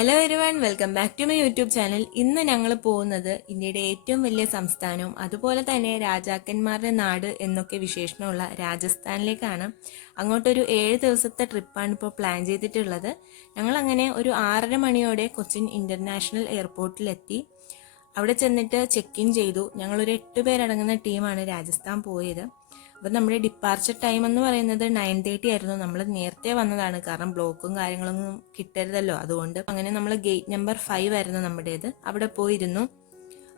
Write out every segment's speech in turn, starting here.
Hello everyone, welcome back to my YouTube channel. ഇന്ന് ഞങ്ങൾ പോകുന്നത് ഇന്ത്യയുടെ ഏറ്റവും വലിയ സംസ്ഥാനവും അതുപോലെ തന്നെ രാജാക്കന്മാരുടെ നാട് എന്നൊക്കെ വിശേഷണമുള്ള രാജസ്ഥാനിലേക്കാണ്. അങ്ങോട്ടൊരു 7 ദിവസത്തെ ട്രിപ്പാണ് ഇപ്പോൾ പ്ലാൻ ചെയ്തിട്ടുള്ളത്. ഞങ്ങൾ അങ്ങനെ ഒരു 6:30 മണിയോടെ കൊച്ചിൻ ഇന്റർനാഷണൽ എയർപോർട്ടിലെത്തി. അവിടെ ചെന്നിട്ട് ചെക്ക് ഇൻ ചെയ്തു. ഞങ്ങളൊരു 8 പേരടങ്ങുന്ന ടീമാണ് രാജസ്ഥാൻ പോയത്. അപ്പം നമ്മുടെ ഡിപ്പാർച്ചർ ടൈം എന്ന് പറയുന്നത് 9:30 ആയിരുന്നു. നമ്മൾ നേരത്തെ വന്നതാണ്, കാരണം ബ്ലോക്കും കാര്യങ്ങളൊന്നും കിട്ടരുതല്ലോ, അതുകൊണ്ട്. അങ്ങനെ നമ്മൾ ഗേറ്റ് നമ്പർ 5 ആയിരുന്നു നമ്മുടേത്. അവിടെ പോയിരുന്നു.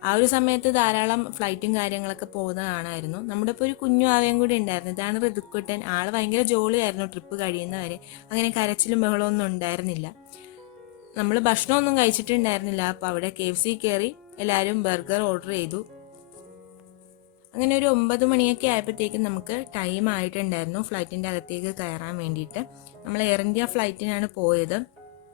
ആ ഒരു സമയത്ത് ധാരാളം ഫ്ലൈറ്റും കാര്യങ്ങളൊക്കെ പോകുന്ന കാണായിരുന്നു. നമ്മുടെ ഇപ്പോൾ ഒരു കുഞ്ഞു ആവയും കൂടി ഉണ്ടായിരുന്നു. ഇതാണ് ഋതുക്കുട്ടൻ. ആള് ഭയങ്കര ജോളിയായിരുന്നു ട്രിപ്പ് കഴിയുന്നവരെ. അങ്ങനെ കരച്ചിലും ബഹളമൊന്നും ഉണ്ടായിരുന്നില്ല. നമ്മൾ ഭക്ഷണമൊന്നും കഴിച്ചിട്ടുണ്ടായിരുന്നില്ല. അപ്പോൾ അവിടെ KFC കയറി എല്ലാവരും ബർഗർ ഓർഡർ ചെയ്തു. അങ്ങനെ ഒരു 9 മണിയൊക്കെ ആയപ്പോഴത്തേക്കും നമുക്ക് ടൈം ആയിട്ടുണ്ടായിരുന്നു ഫ്ലൈറ്റിൻ്റെ അകത്തേക്ക് കയറാൻ വേണ്ടിയിട്ട്. നമ്മൾ എയർ ഇന്ത്യ ഫ്ലൈറ്റിനാണ് പോയത്.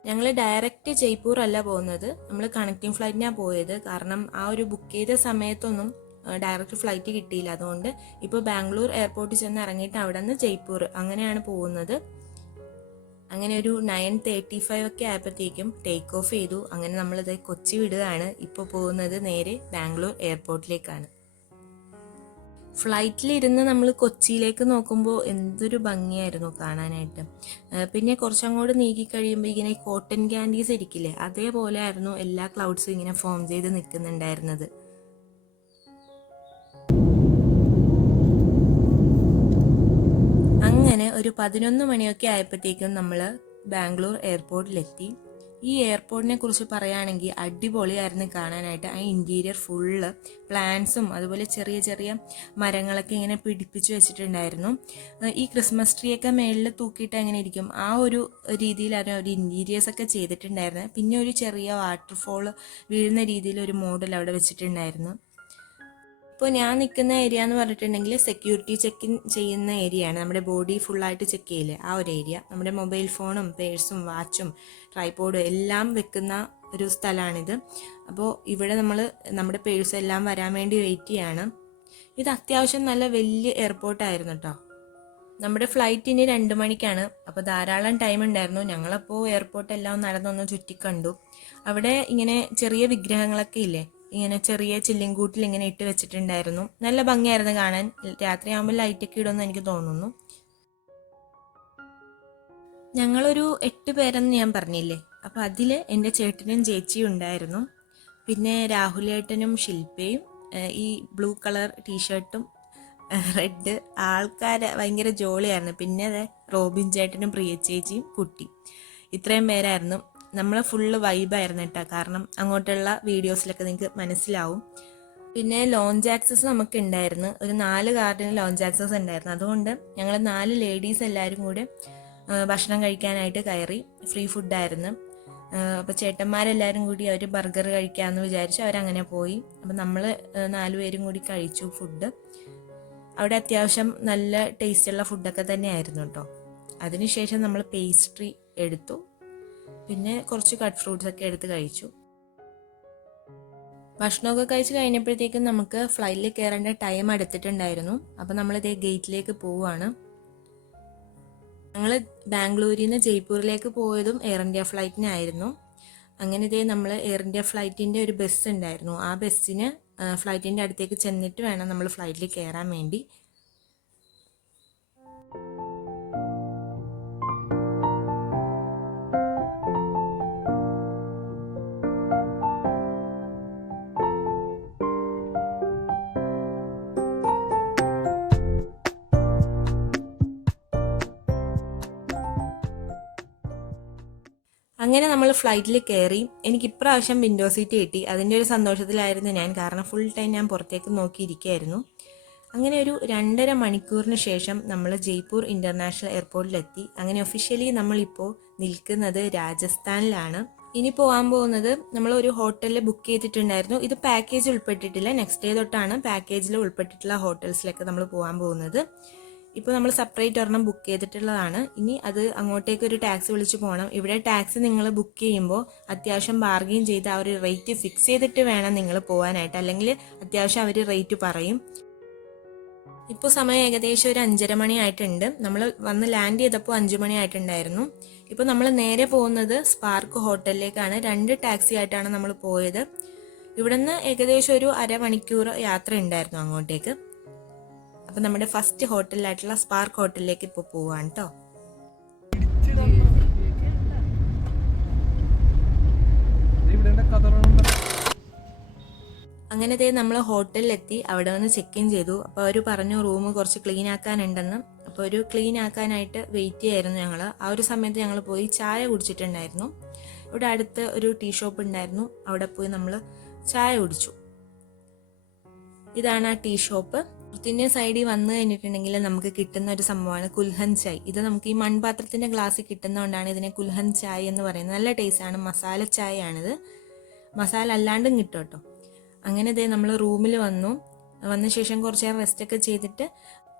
ഞങ്ങൾ ഡയറക്റ്റ് ജയ്പൂർ അല്ല പോകുന്നത്, നമ്മൾ കണക്റ്റിംഗ് ഫ്ലൈറ്റിനാണ് പോയത്. കാരണം ആ ഒരു ബുക്ക് ചെയ്ത സമയത്തൊന്നും ഡയറക്റ്റ് ഫ്ലൈറ്റ് കിട്ടിയില്ല. അതുകൊണ്ട് ഇപ്പോൾ ബാംഗ്ലൂർ എയർപോർട്ടിൽ ചെന്ന് ഇറങ്ങിയിട്ട് അവിടെ നിന്ന് ജയ്പൂർ അങ്ങനെയാണ് പോകുന്നത്. അങ്ങനെ ഒരു 9:35 ഒക്കെ ആയപ്പോഴത്തേക്കും ടേക്ക് ഓഫ് ചെയ്തു. അങ്ങനെ നമ്മളിത് കൊച്ചി വിടുകയാണ്. ഇപ്പോൾ പോകുന്നത് നേരെ ബാംഗ്ലൂർ എയർപോർട്ടിലേക്കാണ്. ഫ്ലൈറ്റിലിരുന്ന് നമ്മൾ കൊച്ചിയിലേക്ക് നോക്കുമ്പോൾ എന്തൊരു ഭംഗിയായിരുന്നു കാണാനായിട്ട്. പിന്നെ കുറച്ചങ്ങോട്ട് നീക്കി കഴിയുമ്പോൾ ഇങ്ങനെ കോട്ടൺ ക്യാൻഡീസ് ഇരിക്കില്ലേ, അതേപോലെ ആയിരുന്നു എല്ലാ ക്ലൗഡ്സും ഇങ്ങനെ ഫോം ചെയ്ത് നിൽക്കുന്നുണ്ടായിരുന്നത്. അങ്ങനെ ഒരു 11 മണിയൊക്കെ ആയപ്പോഴത്തേക്കും നമ്മൾ ബാംഗ്ലൂർ എയർപോർട്ടിലെത്തി. ഈ എയർപോർട്ടിനെ കുറിച്ച് പറയുകയാണെങ്കിൽ അടിപൊളിയായിരുന്നു കാണാനായിട്ട്. ആ ഇൻറ്റീരിയർ ഫുള്ള് പ്ലാന്റ്സും അതുപോലെ ചെറിയ ചെറിയ മരങ്ങളൊക്കെ ഇങ്ങനെ പിടിപ്പിച്ച് വെച്ചിട്ടുണ്ടായിരുന്നു. ഈ ക്രിസ്മസ് ട്രീ ഒക്കെ മേളിൽ തൂക്കിയിട്ട് എങ്ങനെ ഇരിക്കും, ആ ഒരു രീതിയിലാണ് ഒരു ഇൻറ്റീരിയേഴ്സൊക്കെ ചെയ്തിട്ടുണ്ടായിരുന്നത്. പിന്നെ ഒരു ചെറിയ വാട്ടർഫോൾ വീഴുന്ന രീതിയിൽ ഒരു മോഡൽ അവിടെ വെച്ചിട്ടുണ്ടായിരുന്നു. ഇപ്പോൾ ഞാൻ നിൽക്കുന്ന ഏരിയ എന്ന് പറഞ്ഞിട്ടുണ്ടെങ്കിൽ സെക്യൂരിറ്റി ചെക്ക് ഇൻ ചെയ്യുന്ന ഏരിയയാണ്. നമ്മുടെ ബോഡി ഫുള്ളായിട്ട് ചെക്ക് ചെയ്യില്ലേ, ആ ഒരു ഏരിയ. നമ്മുടെ മൊബൈൽ ഫോണും പേഴ്സും വാച്ചും ട്രൈപോഡും എല്ലാം വെക്കുന്ന ഒരു സ്ഥലമാണിത്. അപ്പോൾ ഇവിടെ നമ്മൾ നമ്മുടെ പേഴ്സ് എല്ലാം വരാൻ വേണ്ടി വെയിറ്റ് ചെയ്യാണ്. ഇത് അത്യാവശ്യം നല്ല വലിയ എയർപോർട്ടായിരുന്നു കേട്ടോ. നമ്മുടെ ഫ്ലൈറ്റ് ഇനി 2 മണിക്കാണ്. അപ്പോൾ ധാരാളം ടൈം ഉണ്ടായിരുന്നു. ഞങ്ങളപ്പോൾ എയർപോർട്ടെല്ലാം നടന്നൊന്ന് ചുറ്റിക്കണ്ടു. അവിടെ ഇങ്ങനെ ചെറിയ വിഗ്രഹങ്ങളൊക്കെ ഇല്ലേ, ഇങ്ങനെ ചെറിയ ചില്ലിങ്കൂട്ടിൽ ഇങ്ങനെ ഇട്ട് വെച്ചിട്ടുണ്ടായിരുന്നു. നല്ല ഭംഗിയായിരുന്നു കാണാൻ. രാത്രിയാകുമ്പോൾ ലൈറ്റൊക്കെ ഇടുമെന്ന് എനിക്ക് തോന്നുന്നു. ഞങ്ങളൊരു 8 പേരെന്ന് ഞാൻ പറഞ്ഞില്ലേ, അപ്പോൾ അതിൽ എൻ്റെ ചേട്ടനും ചേച്ചിയും ഉണ്ടായിരുന്നു. പിന്നെ രാഹുലേട്ടനും ശില്പയും ഈ ബ്ലൂ കളർ ടീഷർട്ടും റെഡ് ആൾക്കാർ ഭയങ്കര ജോളിയായിരുന്നു. പിന്നെ അതെ റോബിൻ ചേട്ടനും പ്രിയ ചേച്ചിയും കുട്ടി, ഇത്രയും പേരായിരുന്നു. നമ്മൾ ഫുള്ള് വൈബായിരുന്നു കേട്ടോ. കാരണം അങ്ങോട്ടുള്ള വീഡിയോസിലൊക്കെ നിങ്ങൾക്ക് മനസ്സിലാവും. പിന്നെ ലോഞ്ച് ആക്സസ് നമുക്ക് ഉണ്ടായിരുന്നു. ഒരു 4 കാർഡിന് ലോഞ്ച് ആക്സസ് ഉണ്ടായിരുന്നു. അതുകൊണ്ട് ഞങ്ങൾ 4 ലേഡീസ് എല്ലാവരും കൂടെ ഭക്ഷണം കഴിക്കാനായിട്ട് കയറി. ഫ്രീ ഫുഡായിരുന്നു. അപ്പോൾ ചേട്ടന്മാരെല്ലാവരും കൂടി അവർ ബർഗർ കഴിക്കാമെന്ന് വിചാരിച്ചു അവരങ്ങനെ പോയി. അപ്പം നമ്മൾ 4 പേരും കൂടി കഴിച്ചു ഫുഡ്. അവിടെ അത്യാവശ്യം നല്ല ടേസ്റ്റുള്ള ഫുഡൊക്കെ തന്നെയായിരുന്നു കേട്ടോ. അതിനുശേഷം നമ്മൾ പേസ്ട്രി എടുത്തു. പിന്നെ കുറച്ച് കട്ട് ഫ്രൂട്ട്സ് ഒക്കെ എടുത്ത് കഴിച്ചു. ഭക്ഷണമൊക്കെ കഴിച്ച് കഴിഞ്ഞപ്പോഴത്തേക്കും നമുക്ക് ഫ്ലൈറ്റിൽ കയറേണ്ട ടൈം എടുത്തിട്ടുണ്ടായിരുന്നു. അപ്പം നമ്മളിതേ ഗേറ്റിലേക്ക് പോവുകയാണ്. ഞങ്ങൾ ബാംഗ്ലൂരിൽ നിന്ന് ജയ്പൂരിലേക്ക് പോയതും എയർ ഇന്ത്യ ഫ്ലൈറ്റിനായിരുന്നു. അങ്ങനെ ഇതേ നമ്മൾ എയർ ഇന്ത്യ ഫ്ലൈറ്റിൻ്റെ ഒരു ബസ് ഉണ്ടായിരുന്നു. ആ ബസ്സിന് ഫ്ലൈറ്റിൻ്റെ അടുത്തേക്ക് ചെന്നിട്ട് വേണം നമ്മൾ ഫ്ലൈറ്റിൽ കയറാൻ വേണ്ടി. അങ്ങനെ നമ്മൾ ഫ്ലൈറ്റിൽ കയറി. എനിക്ക് ഇപ്രാവശ്യം വിൻഡോ സീറ്റ് കിട്ടി. അതിൻ്റെ ഒരു സന്തോഷത്തിലായിരുന്നു ഞാൻ, കാരണം ഫുൾ ടൈം ഞാൻ പുറത്തേക്ക് നോക്കിയിരിക്കുകയായിരുന്നു. അങ്ങനെ ഒരു 2.5 മണിക്കൂറിന് ശേഷം നമ്മൾ ജയ്പൂർ ഇൻ്റർനാഷണൽ എയർപോർട്ടിലെത്തി. അങ്ങനെ ഒഫീഷ്യലി നമ്മളിപ്പോൾ നിൽക്കുന്നത് രാജസ്ഥാനിലാണ്. ഇനി പോകാൻ പോകുന്നത് നമ്മൾ ഒരു ഹോട്ടലിൽ ബുക്ക് ചെയ്തിട്ടുണ്ടായിരുന്നു. ഇത് പാക്കേജ് ഉൾപ്പെട്ടിട്ടില്ല. നെക്സ്റ്റ് ഡേ തൊട്ടാണ് പാക്കേജിൽ ഉൾപ്പെട്ടിട്ടുള്ള ഹോട്ടൽസിലൊക്കെ നമ്മൾ പോകാൻ പോകുന്നത്. ഇപ്പോൾ നമ്മൾ സെപ്പറേറ്റ് ഒരെണ്ണം ബുക്ക് ചെയ്തിട്ടുള്ളതാണ്. ഇനി അത് അങ്ങോട്ടേക്ക് ഒരു ടാക്സി വിളിച്ച് പോകണം. ഇവിടെ ടാക്സി നിങ്ങൾ ബുക്ക് ചെയ്യുമ്പോൾ അത്യാവശ്യം ബാർഗെയിൻ ചെയ്ത് ആ ഒരു റേറ്റ് ഫിക്സ് ചെയ്തിട്ട് വേണം നിങ്ങൾ പോകാനായിട്ട്, അല്ലെങ്കിൽ അത്യാവശ്യം അവർ റേറ്റ് പറയും. ഇപ്പോൾ സമയം ഏകദേശം ഒരു 5:30 മണി ആയിട്ടുണ്ട്. നമ്മൾ വന്ന് ലാൻഡ് ചെയ്തപ്പോൾ 5 മണി ആയിട്ടുണ്ടായിരുന്നു. ഇപ്പോൾ നമ്മൾ നേരെ പോകുന്നത് സ്പാർക്ക് ഹോട്ടലിലേക്കാണ്. 2 ടാക്സി ആയിട്ടാണ് നമ്മൾ പോയത്. ഇവിടുന്ന് ഏകദേശം ഒരു അരമണിക്കൂർ യാത്ര ഉണ്ടായിരുന്നു അങ്ങോട്ടേക്ക്. അപ്പോൾ നമ്മുടെ ഫസ്റ്റ് ഹോട്ടലിലായിട്ടുള്ള സ്പാർക്ക് ഹോട്ടലിലേക്ക് ഇപ്പോൾ പോവാണ് കേട്ടോ. അങ്ങനെ നമ്മൾ ഹോട്ടലിലെത്തി. അവിടെ വന്ന് ചെക്ക് ഇൻ ചെയ്തു. അപ്പോൾ അവർ പറഞ്ഞു റൂം കുറച്ച് ക്ലീൻ ആക്കാനുണ്ടെന്ന്. അപ്പോൾ ഒരു ക്ലീൻ ആക്കാനായിട്ട് വെയിറ്റ് ചെയ്യായിരുന്നു ഞങ്ങൾ. ആ ഒരു സമയത്ത് ഞങ്ങൾ പോയി ചായ കുടിച്ചിട്ടുണ്ടായിരുന്നു. ഇവിടെ അടുത്ത് ഒരു ടീ ഷോപ്പ് ഉണ്ടായിരുന്നു. അവിടെ പോയി നമ്മൾ ചായ കുടിച്ചു. ഇതാണ് ആ ടീ ഷോപ്പ്. ഇതിൻ്റെ സൈഡിൽ വന്നു കഴിഞ്ഞിട്ടുണ്ടെങ്കിൽ നമുക്ക് കിട്ടുന്ന ഒരു സംഭവമാണ് കുൽഹൻ ചായ്. ഇത് നമുക്ക് ഈ മൺപാത്രത്തിൻ്റെ ഗ്ലാസ്സിൽ കിട്ടുന്നതുകൊണ്ടാണ് ഇതിനെ കുൽഹൻ ചായ് എന്ന് പറയുന്നത്. നല്ല ടേസ്റ്റാണ്. മസാല ചായയാണിത്. മസാല അല്ലാണ്ടും കിട്ടും കേട്ടോ. അങ്ങനെ നമ്മൾ റൂമിൽ വന്ന ശേഷം കുറച്ച് നേരം റെസ്റ്റൊക്കെ ചെയ്തിട്ട്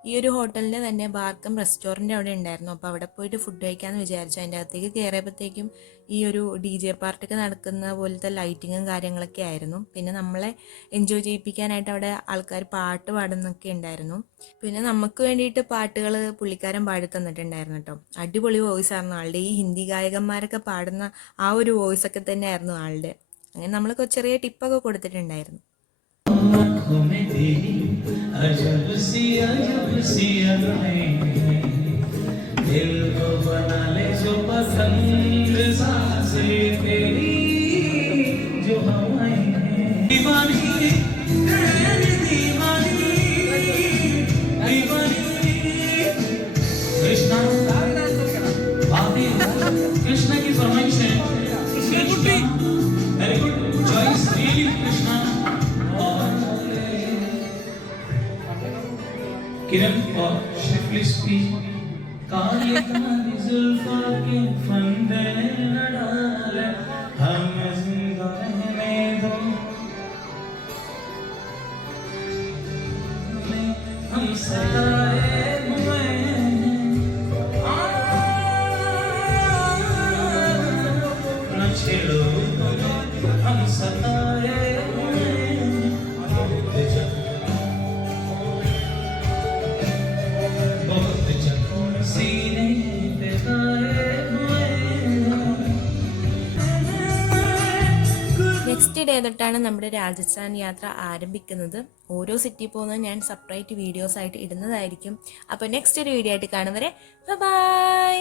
ഈ ഒരു ഹോട്ടലിൻ്റെ തന്നെ ബാർക്കം റെസ്റ്റോറൻറ്റ് അവിടെ ഉണ്ടായിരുന്നു. അപ്പോൾ അവിടെ പോയിട്ട് ഫുഡ് കഴിക്കാമെന്ന് വിചാരിച്ചു. അതിൻ്റെ അകത്തേക്ക് കയറിയപ്പോഴത്തേക്കും ഈ ഒരു DJ പാർട്ടിയൊക്കെ നടക്കുന്ന പോലത്തെ ലൈറ്റിങ്ങും കാര്യങ്ങളൊക്കെ ആയിരുന്നു. പിന്നെ നമ്മളെ എൻജോയ് ചെയ്യിപ്പിക്കാനായിട്ട് അവിടെ ആൾക്കാർ പാട്ട് പാടുന്നൊക്കെ ഉണ്ടായിരുന്നു. പിന്നെ നമുക്ക് വേണ്ടിയിട്ട് പാട്ടുകൾ പുള്ളിക്കാരൻ പാടി തന്നിട്ടുണ്ടായിരുന്നു കേട്ടോ. അടിപൊളി വോയിസ് ആയിരുന്നു ആളുടെ. ഈ ഹിന്ദി ഗായകന്മാരൊക്കെ പാടുന്ന ആ ഒരു വോയിസൊക്കെ തന്നെയായിരുന്നു ആളുടെ. അങ്ങനെ നമ്മൾ ചെറിയ ടിപ്പൊക്കെ കൊടുത്തിട്ടുണ്ടായിരുന്നു. कृष्ण की फरमाइश है। Very good choice, really Krishna. Kiran और शिफली स्पीच काली काली जुल्फा के फंदे न डाले, हम जिंदा रहने दो, हम सताए हुए न छेड़ो, हम सताए നെക്സ്റ്റ് ഡേ തൊട്ടാണ് നമ്മുടെ രാജസ്ഥാൻ യാത്ര ആരംഭിക്കുന്നത്. ഓരോ സിറ്റി പോകുന്നത് ഞാൻ സെപ്പറേറ്റ് വീഡിയോസ് ആയിട്ട് ഇടുന്നതായിരിക്കും. അപ്പോൾ നെക്സ്റ്റ് ഒരു വീഡിയോ ആയിട്ട് കാണും വരെ ബൈ.